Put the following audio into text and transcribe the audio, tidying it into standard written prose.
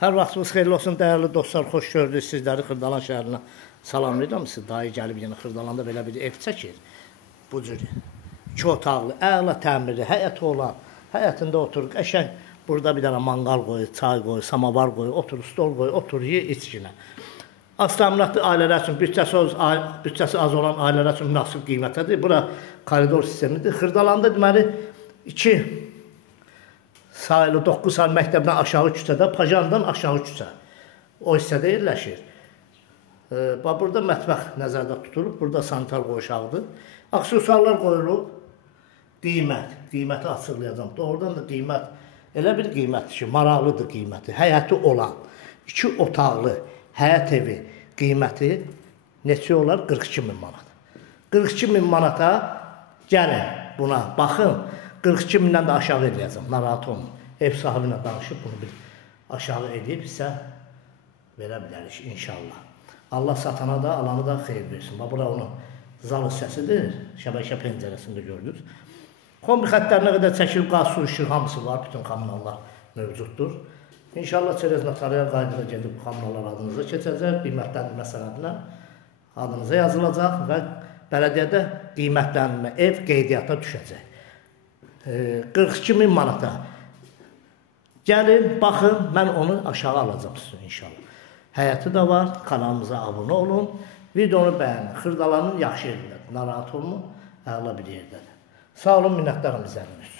Hər vaxtınız xeyirli olsun, dəyərli dostlar, xoş gördük sizləri Xırdalan şəhərinə salamlayıram. Siz dayı gəlib yenə Xırdalanda belə bir ev çəkir. Bu cür 2 otaqlı, əla təmirli, həyəti olan, həyətində oturur, qəşəng. Burada bir dənə manqal qoyur, çay qoyur, samavar qoyur, oturur, stol qoyur, oturur, ye, içkinə. Az təminatlı ailələr üçün, bütçəsi az olan ailələr üçün münasib qiymətədir. Bura koridor sistemidir. Xırdalanda deməli 2 sayılı 9 sayılı məktəbdən aşağı küçədə, Pajandan aşağı küçə. O hissədə yerləşir. Burada mətbəx nəzərdə tutulub, burada sanitar qoşağıdır. Aksesuarlar qoyulub, qiyməti açıqlayacağım. Doğrudan da qiymət, elə bir qiymətdir ki, maraqlıdır qiyməti. Həyəti olan, 2 otaqlı həyət evi qiyməti neçə olar? 42 min manat. 42 min manata gəlin buna, baxın. 42 mindən də aşağı edəcəm, narahat olun. Ev sahibinə danışıb bunu bir aşağı edib isə verə bilərik inşallah. Allah satana da, alanı da xeyir versin. Bura onun zal hissəsidir, şəbəkə pəncərəsində gördünüz. Kombi xətlərinə qədər çəkilib, qaz, su, işıq hamısı var, bütün kommunallar mövcuddur. İnşallah çerez notarial qaydada gedib kommunallar adınıza keçəcək, qiymətləndirmə sənədinə adınıza yazılacaq və bələdiyyədə qiymətləndirmə ev qeydiyyata düşəcək. 42 min manata. Gəlin, baxın, mən onu aşağı alacam sizin inşallah. Həyəti də var, kanalımıza abunə olun, videonu bəyənin. Xırdalanın yaxşı yerindədir, narahat olun, əla bir yerdədir. Sağ olun, minnətdarım izlədiniz.